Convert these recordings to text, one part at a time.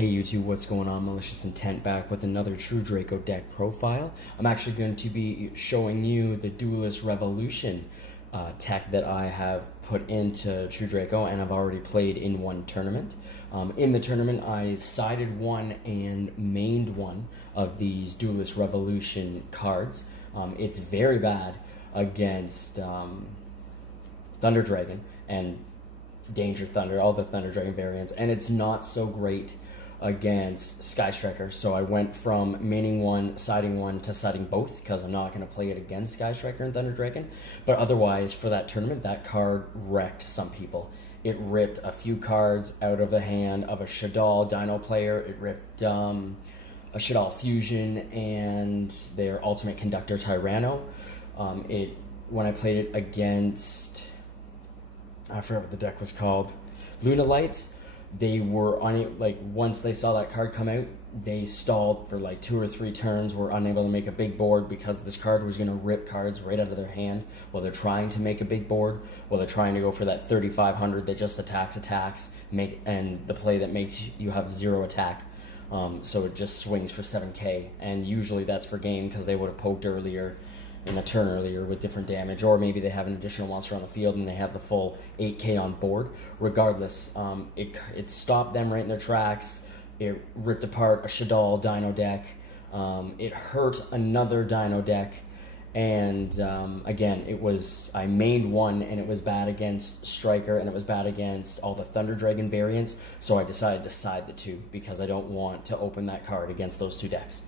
Hey YouTube, what's going on? Malicious Intent back with another True Draco deck profile. I'm actually going to be showing you the Duelist Revolution tech that I have put into True Draco and I've already played in one tournament. In the tournament, I sided one and mained one of these Duelist Revolution cards. It's very bad against Thunder Dragon and Danger Thunder, all the Thunder Dragon variants, and it's not so great against Sky Striker. So I went from maining one, siding one, to siding both because I'm not going to play it against Sky Striker and Thunder Dragon. But otherwise, for that tournament, that card wrecked some people. It ripped a few cards out of the hand of a Shaddoll Dino player. It ripped a Shaddoll Fusion and their Ultimate Conductor Tyranno. When I played it against, I forget what the deck was called, Luna Lights, they were once they saw that card come out, they stalled for like 2 or 3 turns, were unable to make a big board because this card was going to rip cards right out of their hand while they're trying to make a big board, while they're trying to go for that 3,500 that just attacks, and the play that makes you have 0 attack. So it just swings for 7k, and usually that's for game because they would have poked earlier in a turn earlier with different damage, or maybe they have an additional monster on the field and they have the full 8k on board. Regardless, it stopped them right in their tracks. It ripped apart a Shaddoll Dino deck. It hurt another Dino deck, and again, I mained one and it was bad against Striker and it was bad against all the Thunder Dragon variants, so I decided to side the two because I don't want to open that card against those two decks.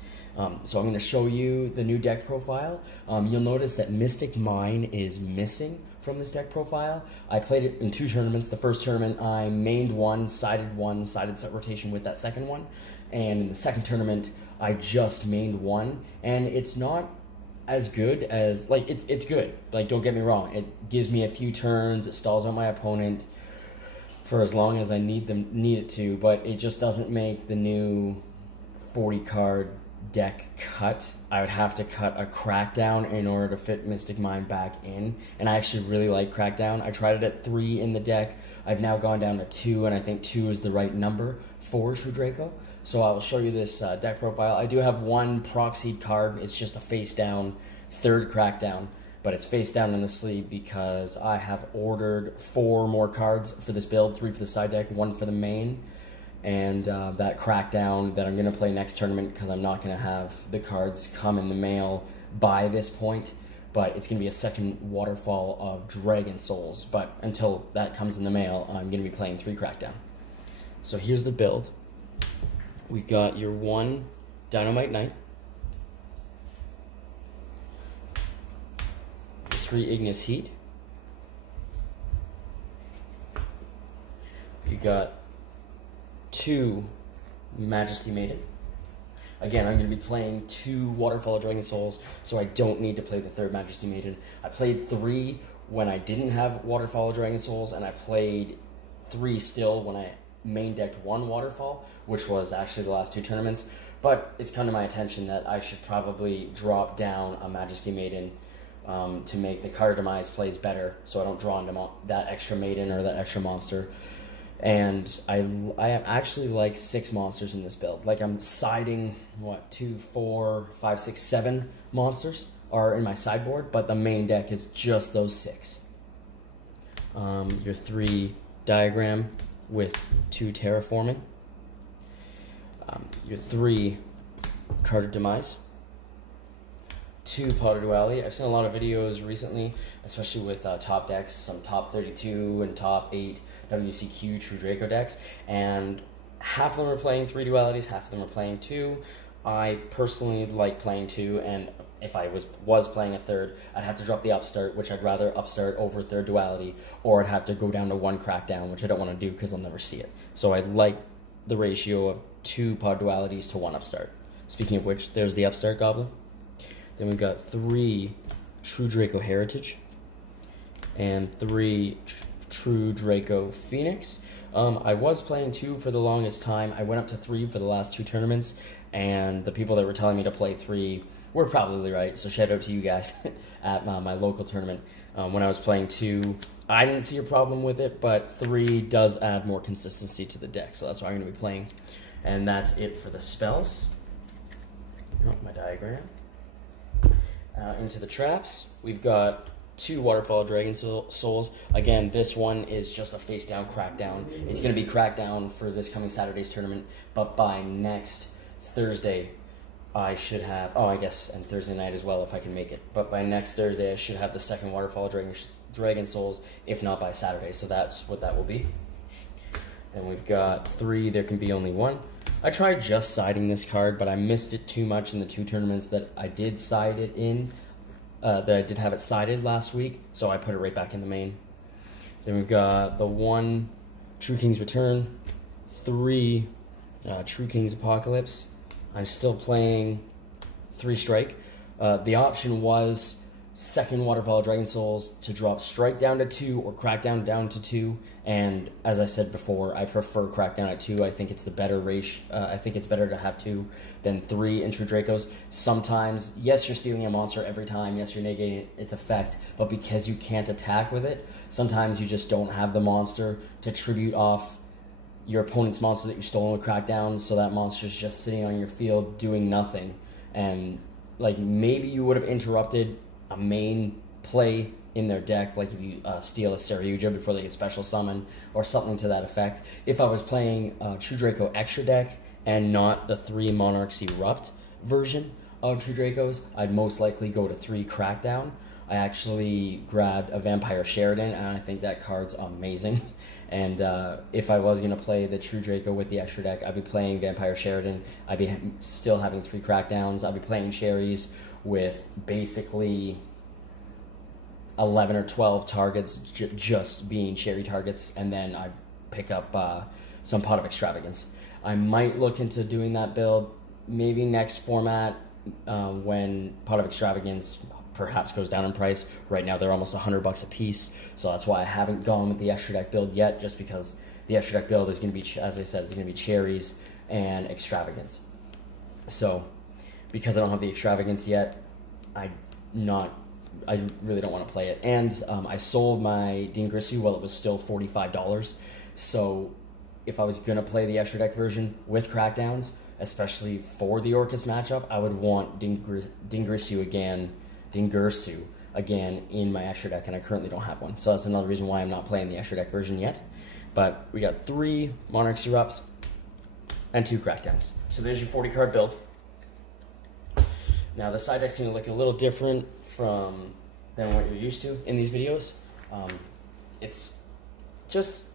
So I'm going to show you the new deck profile. You'll notice that Mystic Mine is missing from this deck profile. I played it in 2 tournaments. The first tournament I mained one, sided set rotation with that second one. And in the second tournament I just mained one, and it's not as good as, it's good. Don't get me wrong. It gives me a few turns, it stalls out my opponent for as long as I need it to, but it just doesn't make the new 40 card deck cut. I would have to cut a Crackdown in order to fit Mystic Mine back in, and I actually really like Crackdown. I tried it at 3 in the deck. I've now gone down to 2, and I think 2 is the right number for True Draco. So I will show you this deck profile. I do have one proxied card. It's just a face down 3rd Crackdown, but it's face down in the sleeve because I have ordered 4 more cards for this build, 3 for the side deck, 1 for the main. And that Crackdown that I'm going to play next tournament, because I'm not going to have the cards come in the mail by this point, but it's going to be a second waterfall of Dragon Souls. But until that comes in the mail, I'm going to be playing 3 Crackdown. So here's the build. We've got your 1 Dynamite Knight, 3 Ignis Heat, you got 2 Majesty Maiden. Again, I'm going to be playing 2 Waterfall of Dragon Souls, so I don't need to play the 3rd Majesty Maiden. I played 3 when I didn't have Waterfall of Dragon Souls, and I played 3 still when I main decked 1 Waterfall, which was actually the last 2 tournaments. But it's come to my attention that I should probably drop down a Majesty Maiden to make the card demise plays better, so I don't draw into that extra Maiden or that extra monster. And I actually like 6 monsters in this build. I'm siding, 2, 4, 5, 6, 7 monsters are in my sideboard, but the main deck is just those 6. Your 3 Diagram with 2 Terraforming. Your 3 Card of Demise. 2 Pot of Duality. I've seen a lot of videos recently, especially with top decks, some top 32 and top 8 WCQ True Draco decks, and half of them are playing 3 dualities, half of them are playing 2. I personally like playing 2, and if I was playing a 3rd, I'd have to drop the Upstart, which I'd rather Upstart over 3rd Duality, or I'd have to go down to 1 Crackdown, which I don't want to do because I'll never see it. So I like the ratio of 2 Pod Dualities to 1 Upstart. Speaking of which, there's the Upstart Goblin. Then we've got 3 True Draco Heritage and 3 True Draco Phoenix. I was playing 2 for the longest time. I went up to 3 for the last 2 tournaments, and the people that were telling me to play 3 were probably right, so shout out to you guys at my local tournament. When I was playing 2, I didn't see a problem with it, but 3 does add more consistency to the deck, so that's why I'm going to be playing And that's it for the spells. Oh, my diagram. Into the traps, we've got 2 Waterfall of Dragon Souls. Again, this one is just a face-down crackdown. It's going to be crackdown for this coming Saturday's tournament, but by next Thursday, I should have, I guess, and Thursday night as well if I can make it. But by next Thursday, I should have the 2nd Waterfall of Dragon Souls, if not by Saturday. So that's what that will be. Then we've got 3, there can be only 1. I tried just siding this card, but I missed it too much in the 2 tournaments that I did side it in, that I did have it sided last week, so I put it right back in the main. Then we've got the 1 True King's Return, 3 True King's Apocalypse. I'm still playing 3 Strike. The option was 2nd Waterfall of Dragon Souls to drop Strike down to 2 or Crackdown down to 2. And as I said before, I prefer Crackdown at 2. I think it's the better ratio. I think it's better to have 2 than 3 in True Dracos. Sometimes, yes, you're stealing a monster every time. Yes, you're negating its effect. But because you can't attack with it, sometimes you just don't have the monster to tribute off your opponent's monster that you stole with Crackdown, so that monster's just sitting on your field doing nothing. And like maybe you would have interrupted a main play in their deck, like if you steal a Saryuja before they get special summon or something to that effect. If I was playing True Draco extra deck and not the 3 Monarchs Erupt version of True Dracos, I'd most likely go to 3 Crackdown. I actually grabbed a Vampire Sheridan, and I think that card's amazing. And if I was going to play the True Draco with the extra deck, I'd be playing Vampire Sheridan. I'd be still having 3 Crackdowns. I'd be playing Cherries with basically 11 or 12 targets just being Cherry targets, and then I'd pick up some Pot of Extravagance. I might look into doing that build maybe next format when Pot of Extravagance perhaps goes down in price. Right now they're almost $100 a piece, so that's why I haven't gone with the extra deck build yet, just because the extra deck build is going to be, as I said, it's going to be Cherries and Extravagance. So because I don't have the Extravagance yet, I really don't want to play it. And I sold my Dingrissu while it was still $45, so if I was going to play the extra deck version with Crackdowns, especially for the Orcus matchup, I would want Dingirsu again in my extra deck, and I currently don't have one. So that's another reason why I'm not playing the extra deck version yet. But we got 3 Monarchs Erupts and 2 Crackdowns. So there's your 40 card build. Now the side deck's going to look a little different than what you're used to in these videos. It's just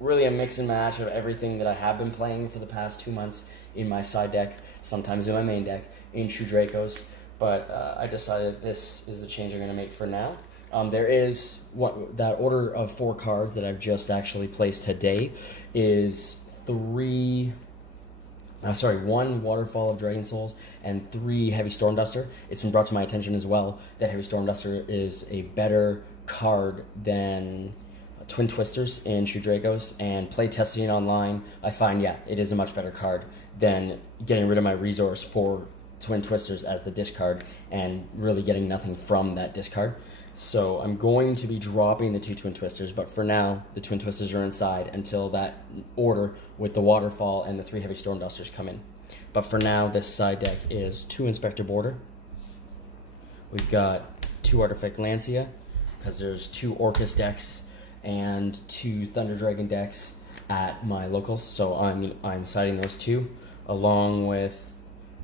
really a mix and match of everything that I have been playing for the past 2 months in my side deck, sometimes in my main deck, in True Dracos. But I decided this is the change I'm going to make for now. There is that order of 4 cards that I've just actually placed today is 1 Waterfall of Dragon Souls and 3 Heavy Stormduster. It's been brought to my attention as well that Heavy Stormduster is a better card than Twin Twisters in True Dracos, and play testing it online, I find, yeah, it is a much better card than getting rid of my resource for Twin Twisters as the discard and really getting nothing from that discard. So I'm going to be dropping the 2 Twin Twisters, but for now, the Twin Twisters are inside until that order with the Waterfall and the 3 Heavy Stormdusters come in. But for now, this side deck is 2 Inspector Border. We've got 2 Artifact Lancia, because there's 2 Orcus decks and 2 Thunder Dragon decks at my locals, so I'm siding those 2, along with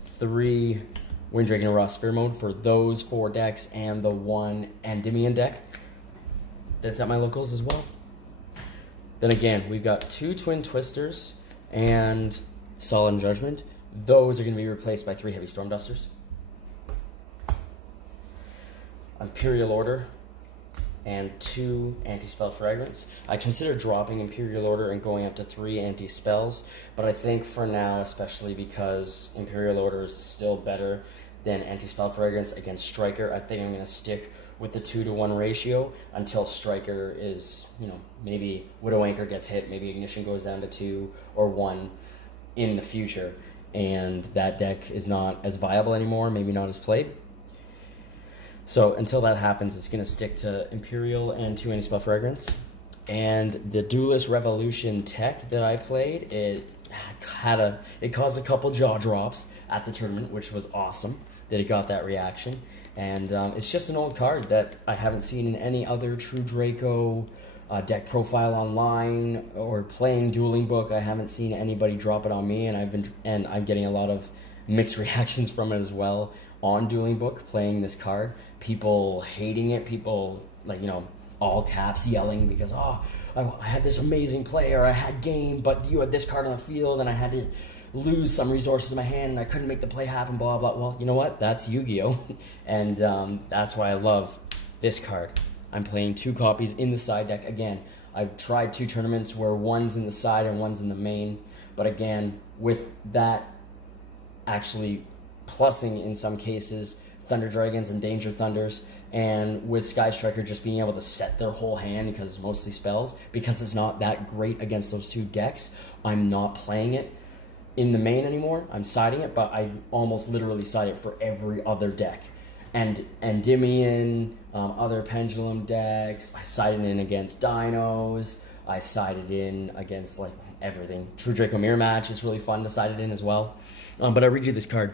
3 Winddragon and Raw Sphere Mode for those 4 decks, and the 1 Endymion deck that's at my locals as well. Then again, we've got 2 Twin Twisters and Solemn Judgment. Those are going to be replaced by 3 Heavy Stormdusters. Imperial Order and 2 Anti-Spell Fragments. I consider dropping Imperial Order and going up to 3 Anti-Spells, but I think for now, especially because Imperial Order is still better than Anti-Spell Fragrance against Striker, I think I'm going to stick with the 2-to-1 ratio until Striker is, maybe Widow Anchor gets hit, maybe Ignition goes down to 2 or 1 in the future, and that deck is not as viable anymore, maybe not as played. So until that happens, it's going to stick to Imperial and 2 Anti-Spell Fragrance. And the Duelist Revolution tech that I played, it it caused a couple jaw drops at the tournament, which was awesome that it got that reaction. And it's just an old card that I haven't seen in any other True Draco deck profile online or playing Dueling Book. I haven't seen anybody drop it on me, and I'm getting a lot of mixed reactions from it as well on Dueling Book, playing this card. People hating it, people, like, you know, all caps yelling because, oh, I had this amazing play, or I had game, but you had this card on the field, and I had to lose some resources in my hand, and I couldn't make the play happen, blah, blah. Well, you know what? That's Yu-Gi-Oh! And that's why I love this card. I'm playing 2 copies in the side deck. Again, I've tried 2 tournaments where one's in the side and one's in the main, but again, with that actually plussing in some cases Thunder Dragons and Danger Thunders, and with Sky Striker just being able to set their whole hand because it's mostly spells, because it's not that great against those 2 decks, I'm not playing it in the main anymore. I'm siding it, but I almost literally side it for every other deck. And Endymion, other Pendulum decks, I sided in against Dinos, I sided in against, like, everything. True Draco Mirror Match is really fun to side it in as well. But I read you this card.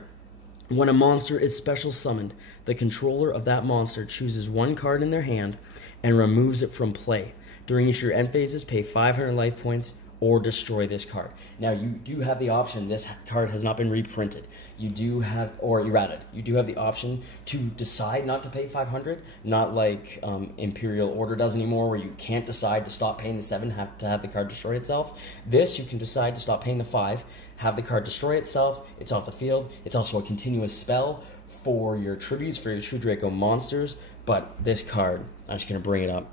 When a monster is special summoned, the controller of that monster chooses 1 card in their hand and removes it from play. During each of your end phases, pay 500 life points or destroy this card. Now, you do have the option, this card has not been reprinted. You do have, or errated, you do have the option to decide not to pay 500, not like Imperial Order does anymore, where you can't decide to stop paying the 7, have to have the card destroy itself. This, you can decide to stop paying the 5, have the card destroy itself, it's off the field. It's also a continuous spell for your tributes, for your True Draco monsters. But this card, I'm just going to bring it up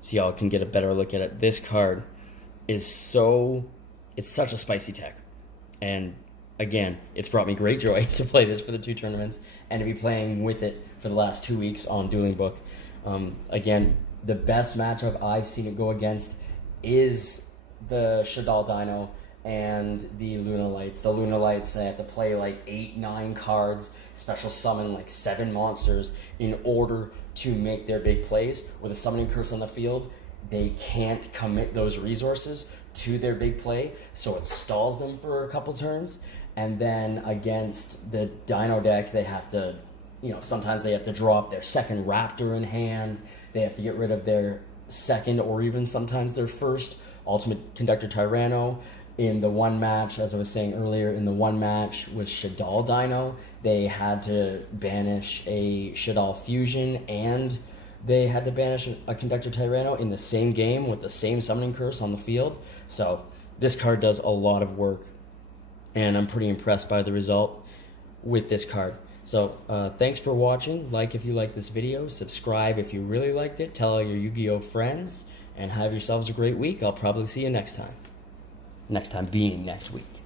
so y'all can get a better look at it. This card is it's such a spicy tech. And again, it's brought me great joy to play this for the 2 tournaments and to be playing with it for the last 2 weeks on Dueling Book. Again, the best matchup I've seen it go against is the Shadal Dino and the Luna Lights. The Luna Lights, I have to play like 8-9 cards, special summon like 7 monsters in order to make their big plays. With a summoning curse on the field, they can't commit those resources to their big play, so it stalls them for a couple turns. And then against the Dino deck, they have to, you know, sometimes they have to drop their second Raptor in hand, they have to get rid of their second or even sometimes their first Ultimate Conductor Tyranno. In the one match, as I was saying earlier, in the one match with Shadal Dino, they had to banish a Shadal Fusion and they had to banish a Conductor Tyranno in the same game with the same summoning curse on the field. So this card does a lot of work, and I'm pretty impressed by the result with this card. So thanks for watching. Like if you liked this video, subscribe if you really liked it, tell all your Yu-Gi-Oh friends, and have yourselves a great week. I'll probably see you next time. Next time being next week.